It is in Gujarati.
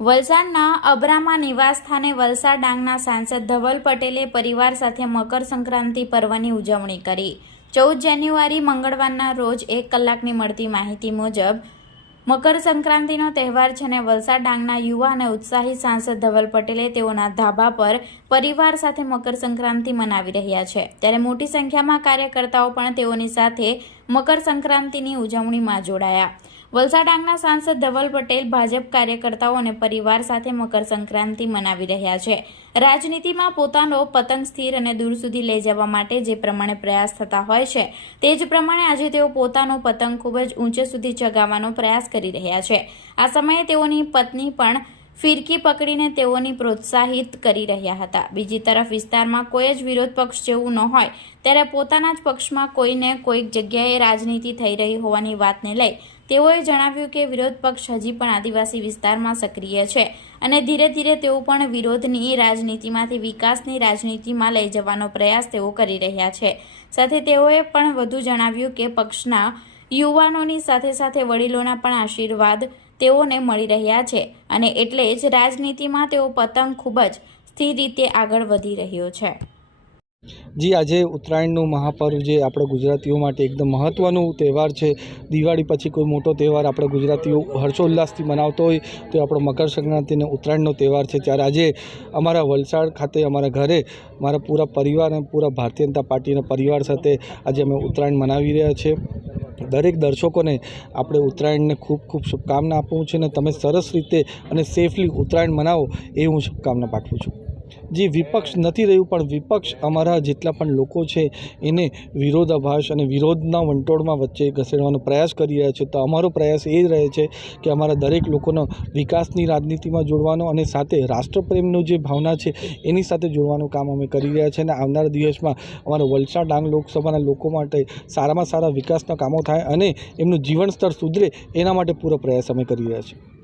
વલસાડના અબ્રામા નિવાસસ્થાને વલસાડ ડાંગના સાંસદ ધવલ પટેલે પરિવાર સાથે મકર સંક્રાંતિ પર્વની ઉજવણી કરી। 14 જાન્યુઆરી મંગળવારના રોજ 1 કલાકની મળતી માહિતી મુજબ મકર સંક્રાંતિનો તહેવાર છે અને વલસાડ ડાંગના યુવા અને ઉત્સાહી સાંસદ ધવલ પટેલે તેઓના ધાબા પર પરિવાર સાથે મકર સંક્રાંતિ મનાવી રહ્યા છે, ત્યારે મોટી સંખ્યામાં કાર્યકર્તાઓ પણ તેઓની સાથે મકર સંક્રાંતિની ઉજવણીમાં જોડાયા। વલસાડ ડાંગના સાંસદ ધવલ પટેલ ભાજપ કાર્યકર્તાઓ અને પરિવાર સાથે મકર સંક્રાંતિ મનાવી રહ્યા છે। રાજનીતિમાં પોતાનો પતંગ સ્થિર અને દૂર સુધી લઈ જવા માટે જે પ્રમાણે પ્રયાસ થતા હોય છે, તે જ પ્રમાણે આજે તેઓ પોતાનો પતંગ ખૂબ જ ઊંચે સુધી ચગાવવાનો પ્રયાસ કરી રહ્યા છે। આ સમયે તેઓની પત્ની પણ ફિરકી પકડીને તેઓની પ્રોત્સાહિત કરી રહ્યા હતા। બીજી તરફ વિસ્તારમાં કોઈ જ વિરોધ પક્ષ જેવું ન હોય ત્યારે પોતાના જ પક્ષમાં કોઈને કોઈક જગ્યાએ રાજનીતિ થઈ રહી હોવાની વાતને લઈ તેઓએ જણાવ્યું કે વિરોધ પક્ષ હજી પણ આદિવાસી વિસ્તારમાં સક્રિય છે અને ધીરે ધીરે તેઓ પણ વિરોધની રાજનીતિમાંથી વિકાસની રાજનીતિમાં લઈ જવાનો પ્રયાસ તેઓ કરી રહ્યા છે। સાથે તેઓએ પણ વધુ જણાવ્યું કે પક્ષના યુવાનોની સાથે સાથે વડીલોના પણ આશીર્વાદ તેઓને મળી રહ્યા છે અને એટલે જ રાજનીતિમાં તેઓ પતંગ ખૂબ જ સ્થિર રીતે આગળ વધી રહ્યો છે। जी आज उत्तरायणનું મહાપર્વ જે આપણે ગુજરાતીઓ માટે એકદમ મહત્વનું તહેવાર છે। દિવાળી પછી કોઈ મોટો તહેવાર આપણે ગુજરાતીઓ હર્ષોલ્લાસથી મનાવતો હોય તો આપણો મકર સંક્રાંતિ અને ઉત્તરાયણનો તહેવાર છે। ત્યારે આજે અમારા વલસાડ ખાતે અમારા ઘરે મારા પૂરા પરિવાર અને પૂરા ભારતીય જનતા પાર્ટીના પરિવાર સાથે આજે અમે ઉત્તરાયણ મનાવી રહ્યા છીએ। દરેક દર્શકોને આપણે ઉત્તરાયણને ખૂબ ખૂબ શુભકામના આપું છું અને તમે સરસ રીતે અને સેફલી ઉત્તરાયણ મનાવો એ હું શુભકામના પાઠવું છું। જે વિપક્ષ નથી રહ્યું પણ વિપક્ષ અમારા જેટલા પણ લોકો છે એને વિરોધાભાસ અને વિરોધના વંટોળમાં વચ્ચે ઘસેડવાનો પ્રયાસ કરી રહ્યા છે। તો અમારો પ્રયાસ એ રહે છે કે અમારા દરેક લોકોનો વિકાસની રાજનીતિમાં જોડવાનો અને સાથે રાષ્ટ્રપ્રેમનો જે ભાવના છે એની સાથે જોડવાનું કામ અમે કરી રહ્યા છીએ અને આવનારા દિવસમાં અમારા વલસાડ ડાંગ લોકસભાના લોકો માટે સારામાં સારા વિકાસના કામો થાય અને એમનું જીવન સ્તર સુધરે એના માટે પૂરો પ્રયાસ અમે કરી રહ્યા છીએ।